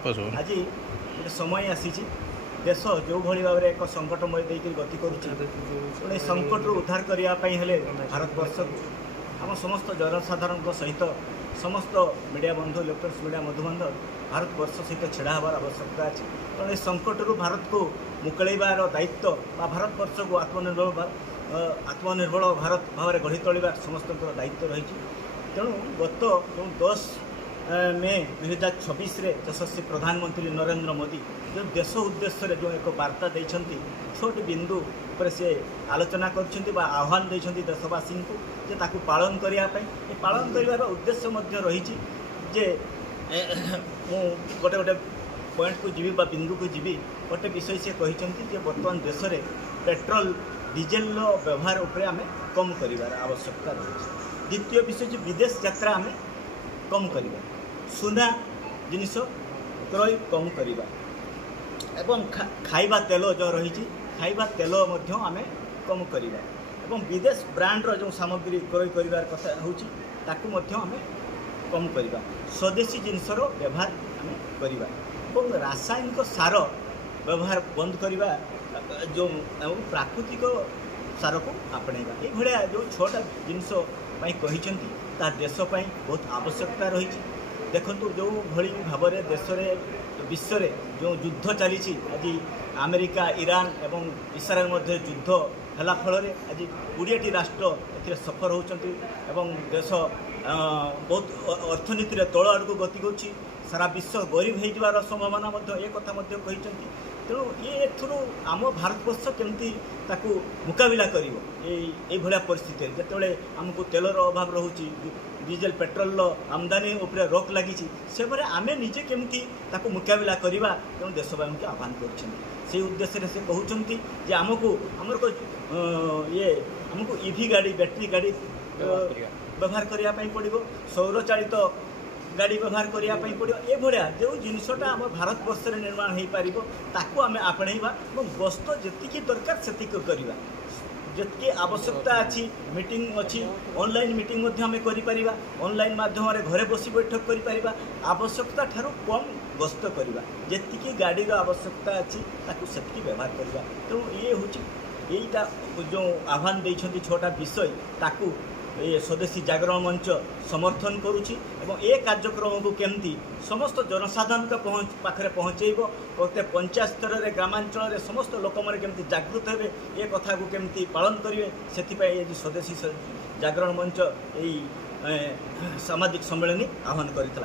आज गोटे समय आसी देश जो भाई भाव में एक संकटमय देकर गति कर संकट उद्धार करने हेले भारतवर्ष आम समस्त जनसाधारण सहित समस्त मीडिया बंधु इलेक्ट्रोनिक्स मीडिया मधुबंधन भारतवर्ष सहित छेड़ा हबार आवश्यकता अच्छी तेणु संकट भारत को मुकलैबार दायित्व भारतवर्ष को आत्मनिर्भर भारत भाव में गढ़ी तोलिबार समस्त दायित्व रही। तेणु गत जो 10 मे 2026 यशस्वी प्रधानमंत्री नरेंद्र मोदी जो देश उद्देश्य जो एक वार्ता देते छोट बिंदु पर से आलोचना कर आह्वान देते देशवासी को जे ताकू पालन करने पालन कर उद्देश्य रही जे गोटे गोटे पॉइंट को जीवी बिंदु को जीवी गोटे विषय से कहते बर्तमान देश में पेट्रोल डीजेल व्यवहार उपरे आम कम कर आवश्यकता रही। द्वितीय विषय विदेश यात्रा आम कम करवा सुना जिनिस क्रय कम करवा एवं खाइबा तेल जो रही खाइबा तेल आम कम करवा एवं विदेश ब्रांडर जो सामग्री क्रय करार कथा होमि कम करवा स्वदेशी जिनसर व्यवहार आम करवा एवं रासायनिक सार व्यवहार बंद करवा जो प्राकृतिक सार को आपणेगा ये जो 6टा जिनस कहते देशपाई बहुत आवश्यकता रही। देखु जो भली भाव में देश विश्व जो युद्ध चली आज अमेरिका ईरान एवं इस्राएल मध्य युद्ध है फल आज 20टी राष्ट्र ए सफर होती देश बहुत अर्थनीति तल आड़ को गति कर सारा विश्व गरीब हो संभावना एक कथा कहते तेणु ये आम भारतवर्ष केमती मुकाबिला कर परिस्थिति जिते आमको तेलर अभाव रोचे डीजेल पेट्रोल आमदानी उपरे रोक लगी से आम निजे केमती मुकाबिला करवा तेणु देशवासी को आह्वान कर उद्देश्य से कहते जे आमको आमर ये आमको ईवी गाड़ी बैटेरी गाड़ी व्यवहार करने पड़ो सौर चालित गाड़ी व्यवहार करने पड़ो ये जो जिनसटा आम भारतवर्ष में निर्माण हो पार ताकू आम आपणेबा और गस्त जी दरकार से करवा जी आवश्यकता अच्छी मीटिंग अच्छी ऑनलाइन मीटिंग आम कर ऑनलाइन माध्यम घरे बस बैठक कर आवश्यकता ठारू कम गस्त करवा जी गाड़ी आवश्यकता अच्छी से व्यवहार करवा तेणु ये हूँ यहीटा जो आह्वान देते 6टा विषय ताकू ये स्वदेशी जागरण मंच समर्थन करुच्ची एवं ए कार्यक्रम को केमती समस्त जनसाधारण पाखे पहुँचेब प्रत्येक पंचायत स्तर में ग्रामांचल समस्त लोक मैंने केमती जागृत हे ये कथा को केमती पालन करेंगे से ये स्वदेशी जागरण मंच यही सामाजिक सम्मेलन आह्वान करता